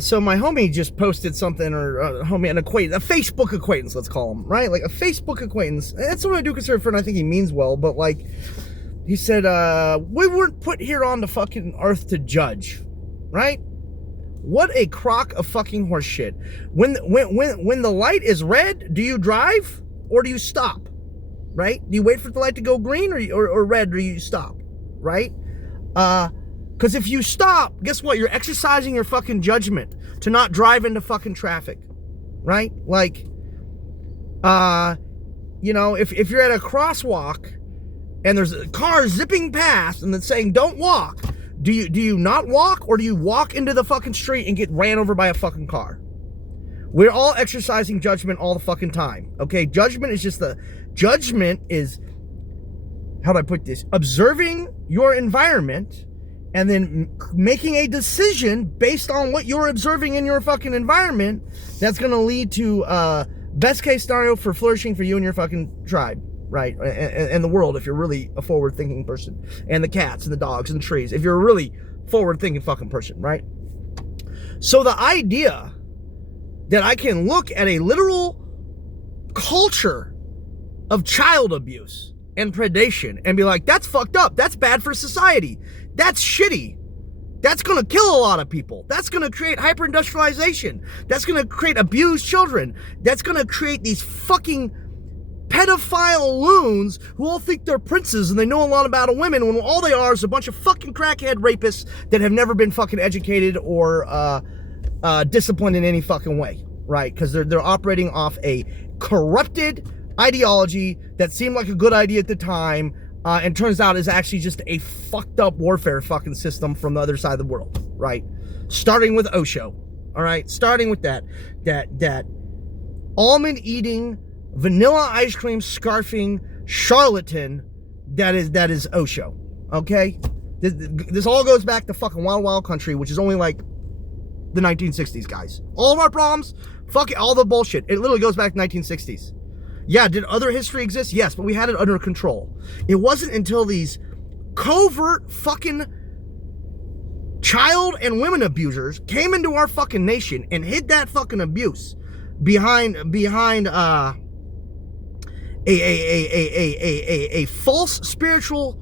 So my homie just posted something, or an acquaintance, a Facebook acquaintance, let's call him, right? Like a Facebook acquaintance. That's what I do consider a friend. I think he means well, but like, he said, we weren't put here on the fucking earth to judge, right? What a crock of fucking horse shit. When the light is red, do you drive or do you stop, right? Do you wait for the light to go green or red, or you stop, right? Because if you stop, guess what? You're exercising your fucking judgment to not drive into fucking traffic, right? Like, you know, if you're at a crosswalk and there's a car zipping past and it's saying don't walk, do you not walk, or do you walk into the fucking street and get ran over by a fucking car? We're all exercising judgment all the fucking time, okay? Judgment is, how do I put this? Observing your environment and then making a decision based on what you're observing in your fucking environment that's going to lead to best case scenario for flourishing for you and your fucking tribe, right? And the world, if you're really a forward-thinking person. And the cats and the dogs and the trees, if you're a really forward-thinking fucking person, right? So the idea that I can look at a literal culture of child abuse and predation and be like, that's fucked up, that's bad for society, that's shitty, that's gonna kill a lot of people, that's gonna create hyper-industrialization, that's gonna create abused children, that's gonna create these fucking pedophile loons who all think they're princes and they know a lot about women when all they are is a bunch of fucking crackhead rapists that have never been fucking educated or disciplined in any fucking way, right? Because they're operating off a corrupted ideology that seemed like a good idea at the time, and turns out is actually just a fucked up warfare fucking system from the other side of the world, right? Starting with Osho, all right? Starting with that almond eating, vanilla ice cream scarfing charlatan that is Osho, okay? This all goes back to fucking Wild Wild Country, which is only like the 1960s, guys. All of our problems, fuck it, all the bullshit, it literally goes back to 1960s. Yeah, did other history exist? Yes, but we had it under control. It wasn't until these covert fucking child and women abusers came into our fucking nation and hid that fucking abuse behind a false spiritual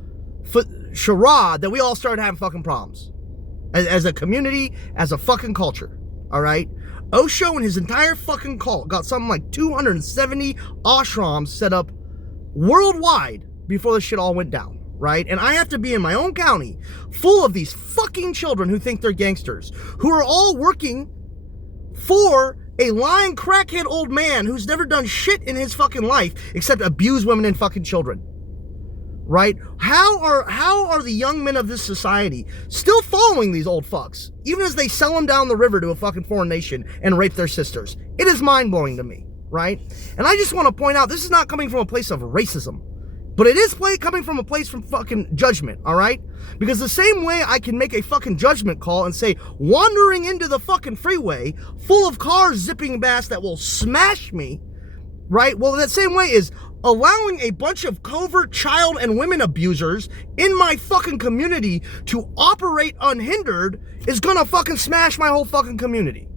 charade that we all started having fucking problems as a community, as a fucking culture. All right. Osho and his entire fucking cult got something like 270 ashrams set up worldwide before this shit all went down, right? And I have to be in my own county full of these fucking children who think they're gangsters, who are all working for a lying crackhead old man who's never done shit in his fucking life except abuse women and fucking children. Right? How are the young men of this society still following these old fucks, even as they sell them down the river to a fucking foreign nation and rape their sisters? It is mind-blowing to me, right? And I just want to point out, this is not coming from a place of racism, but it is coming from a place from fucking judgment, all right? Because the same way I can make a fucking judgment call and say, wandering into the fucking freeway full of cars zipping past that will smash me, right? Well, that same way is allowing a bunch of covert child and women abusers in my fucking community to operate unhindered is gonna fucking smash my whole fucking community,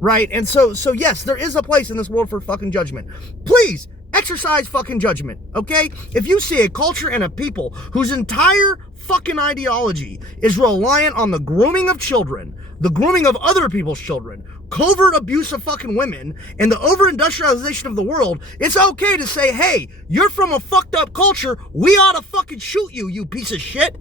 right? And so yes, there is a place in this world for fucking judgment. Please exercise fucking judgment, okay? If you see a culture and a people whose entire fucking ideology is reliant on the grooming of children, the grooming of other people's children, covert abuse of fucking women, and the over-industrialization of the world, it's okay to say, hey, you're from a fucked up culture, we ought to fucking shoot you, you piece of shit.